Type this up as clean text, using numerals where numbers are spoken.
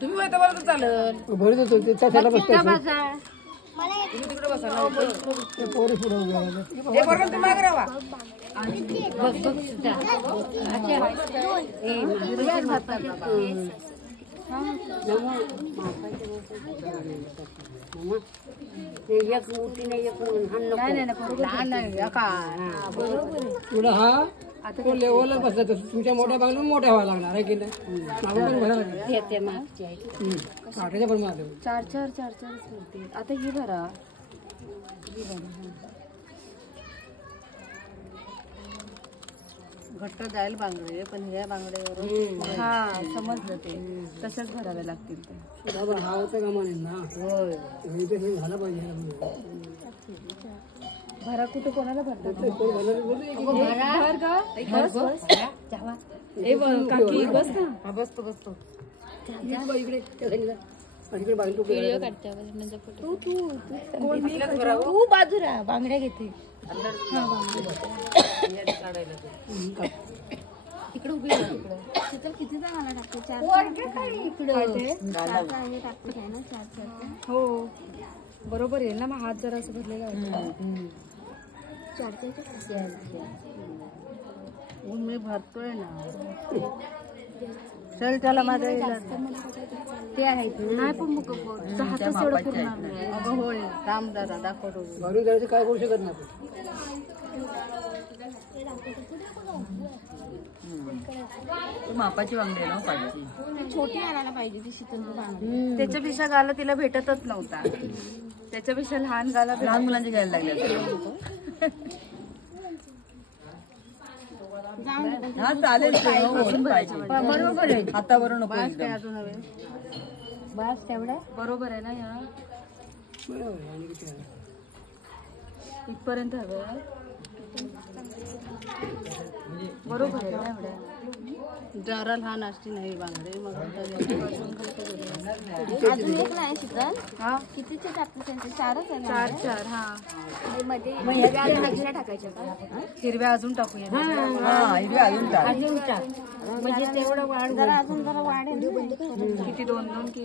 तुम्ही होता बरं चालेल भरत होतो त्याला बसता तिकडे बसा पोरी पुढे हे बरं तुम्ही मागे राहा पुढं हा तो लेवलला बसला तर तुमच्या मोठ्या बागला मोठ्या व्हायला लागणार आहे की नाही मागं पण भरायला लागेल काठाच्या पण मागे चार आता ही भरा घट्ट जाईल बांगडे पण ह्या बांगड्यावर हा समजलं ते तसंच भरावे लागतील ते हा होतं का म्हणेल ना होय हे झालं पाहिजे भरा कुठे कोणाला भरतात काकी बस ना बसतो तू बाजूला बांगड्या घेते इकडे उभी किती मला टाकते हो बरोबर आहे ना मग हात जरा असं भरलेला मी भरतोय ना चल त्याला माझ्या ते आहे नाही पण मग हातच एवढं पुरणार नाही अगं होय काम दादा दाखवतो घरून जायचं काय करू शकत नाही मापाची बांगडी ना पाहिजे छोटी आणायला पाहिजे ती शीतल बांगडी त्याच्यापेक्षा गाला तिला भेटतच नव्हता त्याच्यापेक्षा लहान गाला लहान मुलांचे घ्यायला लागले हा चालेल बरोबर आहे हातावरून नको अजून हवे बस तेवढ्या बरोबर आहे ना या इथपर्यंत हवे बरोबर आहे ना एवढ्या जरा लहान असती नाही बांगडे मग अजून एक नाही शीतल हा कितीचे टाकते त्यांचे चारच आहे ना चार हा मध्ये हिरव्या टाकायच्या का हिरव्या अजून टाकूया हिरव्या अजून टाक म्हणजे तेवढं वाढ जरा अजून जरा वाढेल किती 2 की